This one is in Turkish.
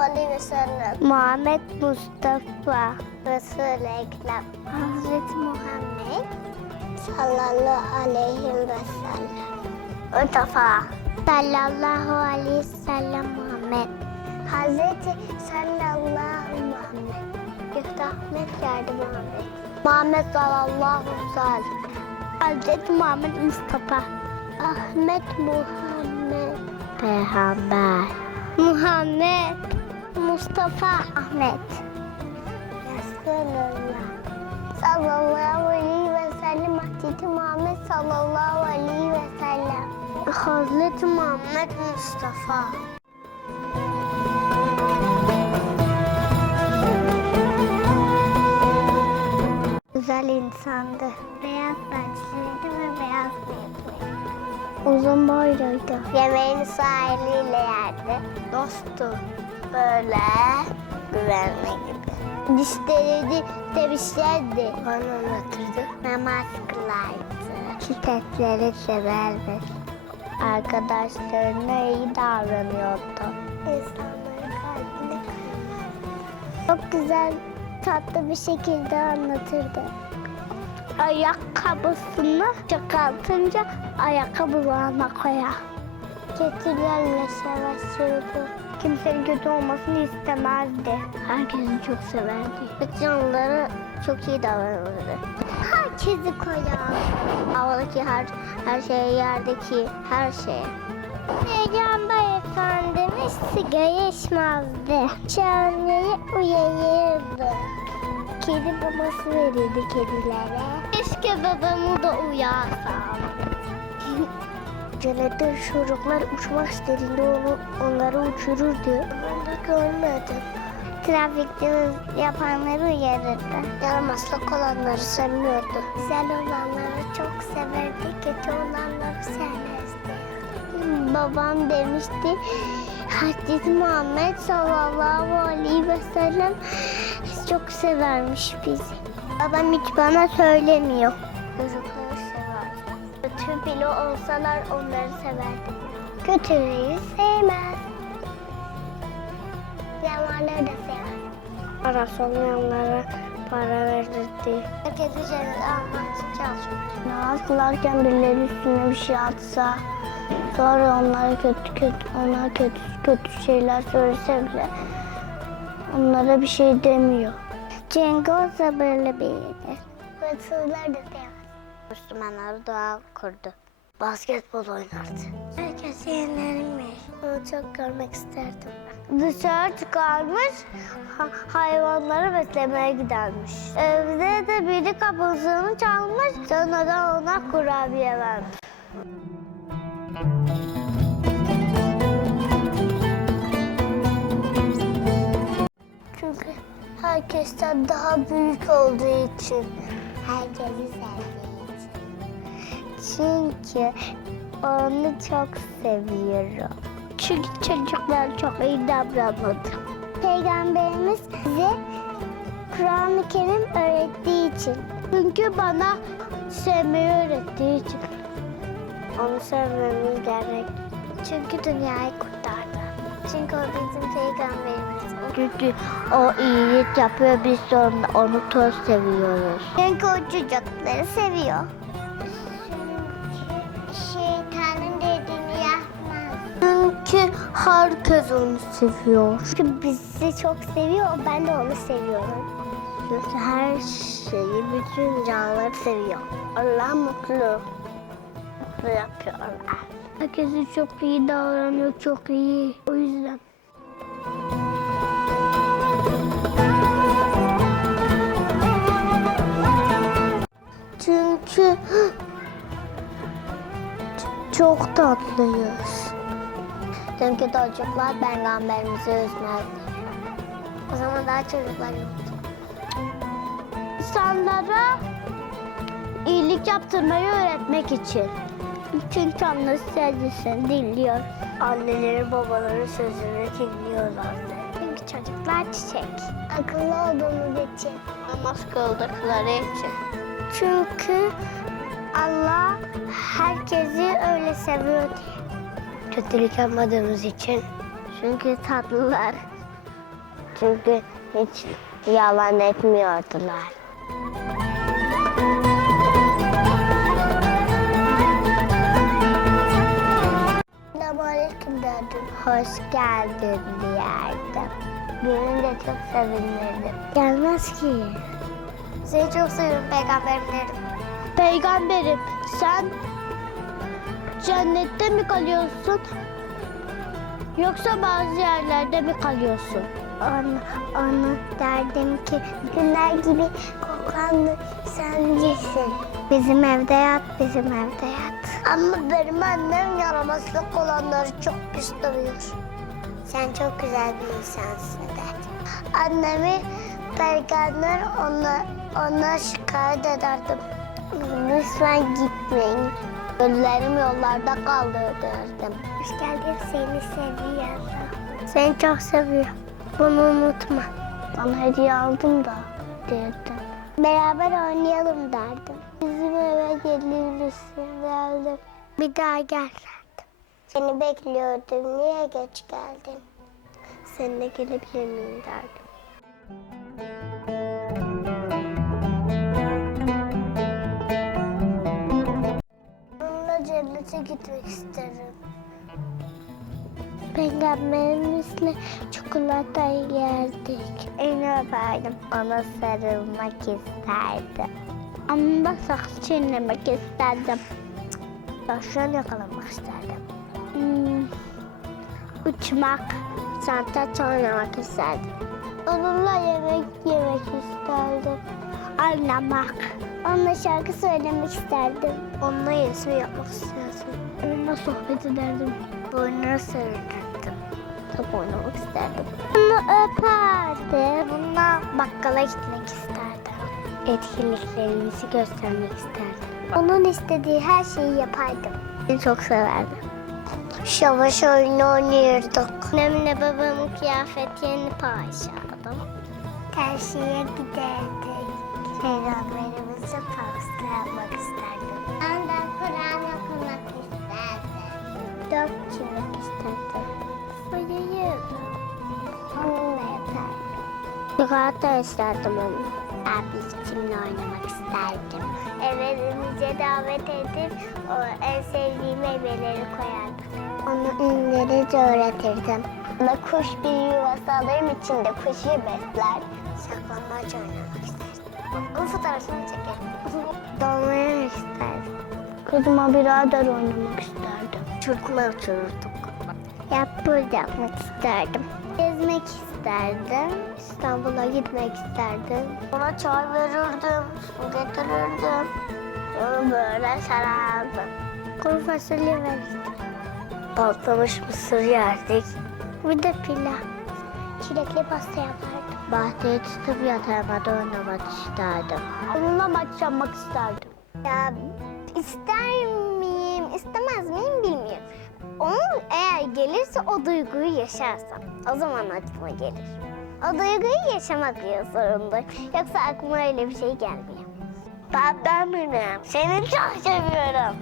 aleyhi ve sellem. Muhammed Mustafa. Resul-i Ekrem. Hazreti Muhammed sallallahu aleyhi ve sellem. Mustafa. Sallallahu aleyhi ve sellem Muhammed. Hazreti sallallahu Muhammed. Gökte Ahmet geldi Muhammed. Muhammed sallallahu aleyhi Hazreti Muhammed Mustafa. Ahmet Muhammed. Peygamber. Muhammed. Mustafa. Ahmet. Resulullah. Sallallahu aleyhi ve sellem. Hazreti Muhammed sallallahu aleyhi ve sellem. Hazreti Muhammed Mustafa. güzel insandı. Beyaz saçlıydı ve beyaz bıyıklıydı. Uzun boyluydu. Yemeğini sahiliyle yerdi. Dosttu. Böyle güvenli gibi. Dişleri demişlerdi. Bana anlatırdı. Namaz kılardı. Çiçekleri severdi. Arkadaşlarına iyi davranıyordu. İnsanların kalbini Çok güzel, tatlı bir şekilde anlatırdı. Ayakkabısını çıkartınca ayakkabılarına koyar. kötülerle savaşırdı. Kimsenin kötü olmasını istemezdi. Herkesi çok severdi. Canlılara çok iyi davranırdı. Herkesi koyar. Havadaki her, her şeye, yerdeki her şeye. Peygamber Efendimiz sigara içmezdi. Şahane uyarırdı. Kedi babası verirdi kedilere. Keşke babamı da uyarsam. Cennette çocuklar uçmak istediğinde onu, onları uçururdu. Ben de görmedim. Trafikte yapanları uyarırdı. Yaramazlık olanları sevmiyordu. Güzel olanları çok severdi, kötü olanları sevmezdi. Babam demişti, Hazreti Muhammed sallallahu aleyhi ve sellem çok severmiş bizi. Babam hiç bana söylemiyor. Çocukları severdi. Kötü bile olsalar onları severdi. Kötüleri sevmez. Yalanları da sever. Parası olmayanlara para verirdi. Herkesi cennete almak çalışıyor. Namaz kılarken birileri üstüne bir şey atsa, sonra onlara kötü kötü onlar kötü kötü şeyler söylese bile onlara bir şey demiyor. Çünkü o sabırlı biridir. Hırsızlar da sever. Müslümanlar dua kurdu. Basketbol oynardı. Herkes yenilmiş. Onu çok görmek isterdim. Dışarı çıkarmış, ha- hayvanları beslemeye gidermiş. Evde de biri kapısını çalmış, sonradan ona kurabiye vermiş. Çünkü herkesten daha büyük olduğu için. Herkesi sevdiği için. Çünkü onu çok seviyorum. Çünkü çocuklar çok iyi davranmadı. Peygamberimiz bize Kur'an-ı Kerim öğrettiği için. Çünkü bana sevmeyi öğrettiği için. Onu sevmemiz gerek. Çünkü dünyayı kurtardı. Çünkü o bizim peygamberimiz. Çünkü o iyilik yapıyor, biz sonra onu çok seviyoruz. Çünkü o çocukları seviyor. Şeytanın dediğini yapmaz. Çünkü herkes onu seviyor. Çünkü bizi çok seviyor, ben de onu seviyorum. Çünkü her şeyi, bütün canlıları seviyor. Allah mutlu. Mutlu yapıyor Allah. Herkese çok iyi davranıyor, çok iyi. O yüzden. Çünkü çok tatlıyız. Çünkü çocuklar peygamberimizi üzmezdi. O zaman daha çocuklar yoktu. İnsanlara iyilik yaptırmayı öğretmek için. Bütün Tanrı sevgisini dinliyor. Anneleri babaları sözünü dinliyorlardı. Çünkü çocuklar çiçek. Akıllı olduğumuz için. Namaz kıldıkları için. Çünkü Allah herkesi öyle seviyor diye. Kötülük yapmadığımız için. Çünkü tatlılar. Çünkü hiç yalan etmiyordular. Hoş geldin diyerdim. Görünce çok sevinirdim. Gelmez ki. Seni çok seviyorum peygamberim derdim. Peygamberim sen cennette mi kalıyorsun? Yoksa bazı yerlerde mi kalıyorsun? Onu, onu derdim ki günler gibi kokan sen değilsin. Bizim evde yat, bizim evde yat. Ama benim annem yaramazlık olanları çok istemiyor. Sen çok güzel bir insansın derdim. Annemi peygamber ona, ona şikayet ederdim. Lütfen gitmeyin. Gözlerim yollarda kaldı derdim. Hoş geldin seni seviyorum. Seni çok seviyorum. Bunu unutma. Sana hediye aldım da derdim. Beraber oynayalım derdim. Bizim eve gelir misin derdim. Bir daha gel derdim. Seni bekliyordum. Niye geç geldin? Seninle gelebilir miyim derdim. Onunla cennete gitmek isterim. Peygamberimizle çikolata yerdik. Elini öperdim. Ona sarılmak isterdim. Ama saksı çiğnemek isterdim. Başlarını yakalamak isterdim. Hmm, Uçmak, satranç oynamak isterdim. onunla yemek yemek isterdim. Oynamak. Onunla şarkı söylemek isterdim. Onunla yenisini yapmak isterdim. Onunla sohbet ederdim. Boynuna sarılırdım. Top oynamak isterdim. Onu öperdim. Bununla bakkala gitmek isterdim. Etkinliklerimizi göstermek isterdim. Onun istediği her şeyi yapardım. Beni çok severdim. Savaş oyunu oynuyorduk. Annemle babamın kıyafetlerini paylaşırdım. Tersiye giderdik. Peygamberimizi pasta yapmak isterdim. Ben de Kur'an okumak isterdim. Dört çizmek isterdim. Onunla yatardım. Çikolata isterdim onu. Abicimle oynamak isterdim. Evimize davet edip o en sevdiğim meyveleri koyardım. Ona İngilizce öğretirdim. Ona kuş bir yuvası alırım içinde kuşu besler. Saklambaç oynamak isterdim. Onun fotoğrafını çekerim. Dolmaya isterdim. Kızıma birader oynamak isterdim. Çırpma uçururduk. Yapboz yapmak isterdim. Gezmek isterdim. İstanbul'a gitmek isterdim. Ona çay verirdim, su getirirdim. Onu böyle sarardım. Kuru fasulye verirdim. Patlamış mısır yerdik. Bir de pilav. Çilekli pasta yapardım. Bahçeye tutup yatağıma da oynamak isterdim. Onunla maç yapmak isterdim. Ya ister gelirse o duyguyu yaşarsam o zaman aklıma gelir. O duyguyu yaşamak zorundayım. Yoksa aklıma öyle bir şey gelmiyor. Ben benim. Seni çok seviyorum.